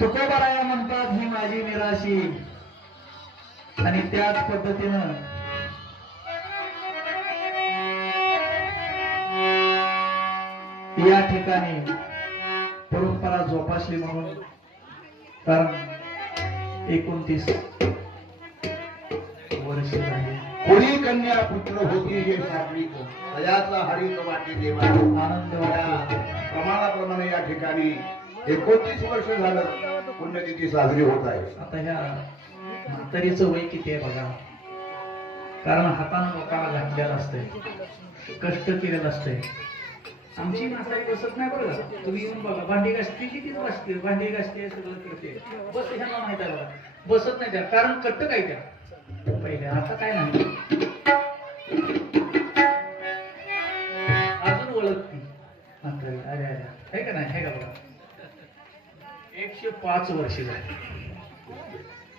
तुकोबाराया म्हणतात ही माझी निराशी. आणि त्याच पद्धतीनं या ठिकाणी परंपरा जोपासली म्हणून. कारण एकोणतीस वर्ष झाली. कोणी कन्या पुत्र होती हे सात्विक? हयाचा हरित वाटे देवा. आनंद प्रमाणाप्रमाणे या ठिकाणी एकोणतीस वर्ष झालं पुण्यतिथी साजरी होत आहे. आता ह्या म्हातारीचं वय किती आहे बघा. कारण हातानं लोकांना घातलेलं असतंय. कष्ट केलेलं असतंय. आमची म्हातारी बसत नाही बरं. का तुम्ही येऊन बघा. भांडी घासते किती बसते? भांडी घासते सगळं करते. बस ह्यांना माहीत आहे बघा. बसत नाही त्या. कारण कट्ट काय त्या? पहिले आता काय नाही. अजून ओळखती. म्हातारी. अरे अरे. आहे का नाही? आहे का बघा? एकशे पाच वर्ष झाली.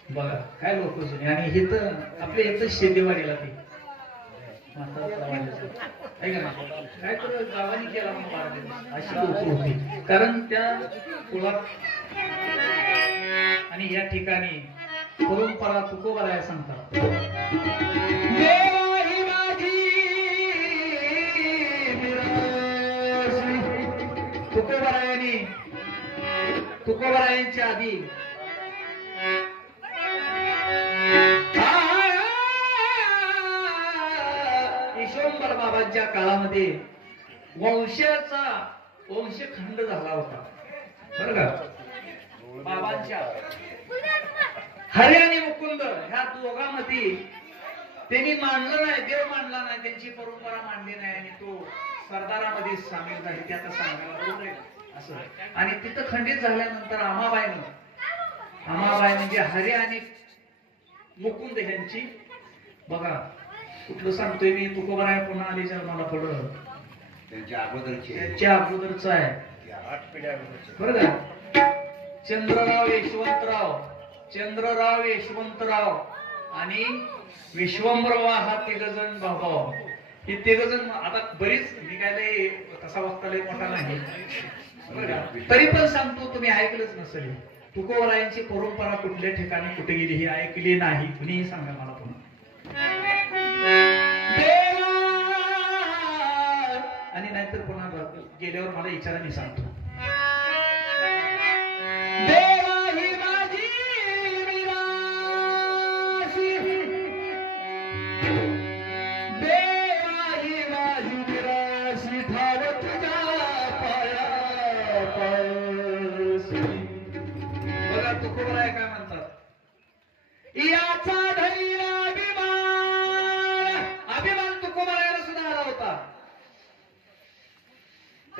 बघा काय लोक जुने. आणि हे तर आपल्या इथं शेतीवाडीला ती. म्हातारा अशी लोक होती कारण त्या कुळात आणि या ठिकाणी परंपरा तुकोबाराया सांगतात. ही. तुकोबारायांनी तुकोबारायांच्या आधी ईश्वंबर काळामध्ये वंशाचा वंशखंड झाला होता. बर का? बाबांच्या. हरे आणि मुकुंद ह्या दोघांमध्ये त्यांनी मानलं नाही देव मानला नाही त्यांची परंपरा मानली नाही आणि तो सरदारामध्ये सामील झाली. ते आता सांगायला बरोबर आहे असं. आणि तिथं खंडित झाल्यानंतर आमाबाईनं आमाबाई म्हणजे हरे आणि मुकुंद यांची बघा कुठलं सांगतोय मी? तुकोबाराय पुन्हा आलीच्या मला पडलं त्यांच्या अगोदरचे. त्यांच्या अगोदरच आहे. आठ पिढ्या. बरं का? चंद्रराव यशवंतराव. चंद्रराव यशवंतराव आणि विश्वंभरवा हा तिघजण भाऊ. हे तिघजण आता बरीच मी काय तसा वक्ता लय मोठा नाही? तरी पण सांगतो तुम्ही ऐकलंच नसेल. तुकोबरायांची परंपरा कुठल्या ठिकाणी कुठे गेली ही ऐकली नाही. कुणीही सांगा मला. आणि नाहीतर कोणाला गेल्यावर मला विचारा मी सांगतो. ठाव तुझ्या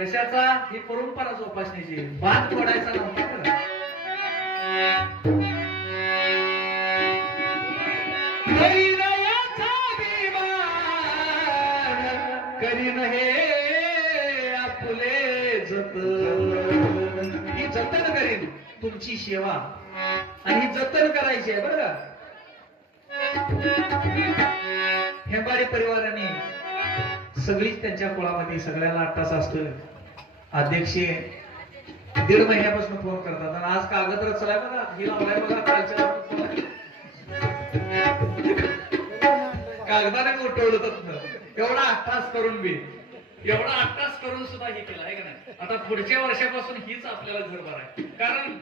कशाचा? ही परंपरा जोपासण्याची. भात पडायचा करीन हे आपले जतन. ही जतन करीन. तुमची सेवा. आणि ही जतन करायची आहे बरं का? हेंबाडी परिवाराने सगळीच त्यांच्या कुळामध्ये सगळ्याला आठ तास अध्यक्ष दीड महिन्यापासून फोन करतात. आणि आज कागद रचलाय बघा ही लावलाय बघा कालच्या कागदाने उठवलं तर एवढा आठ तास करून बी. एवढा अट्टास करून सुद्धा हे केलं आहे का नाही? आता पुढच्या वर्षापासून हीच आपल्याला घर आहे. कारण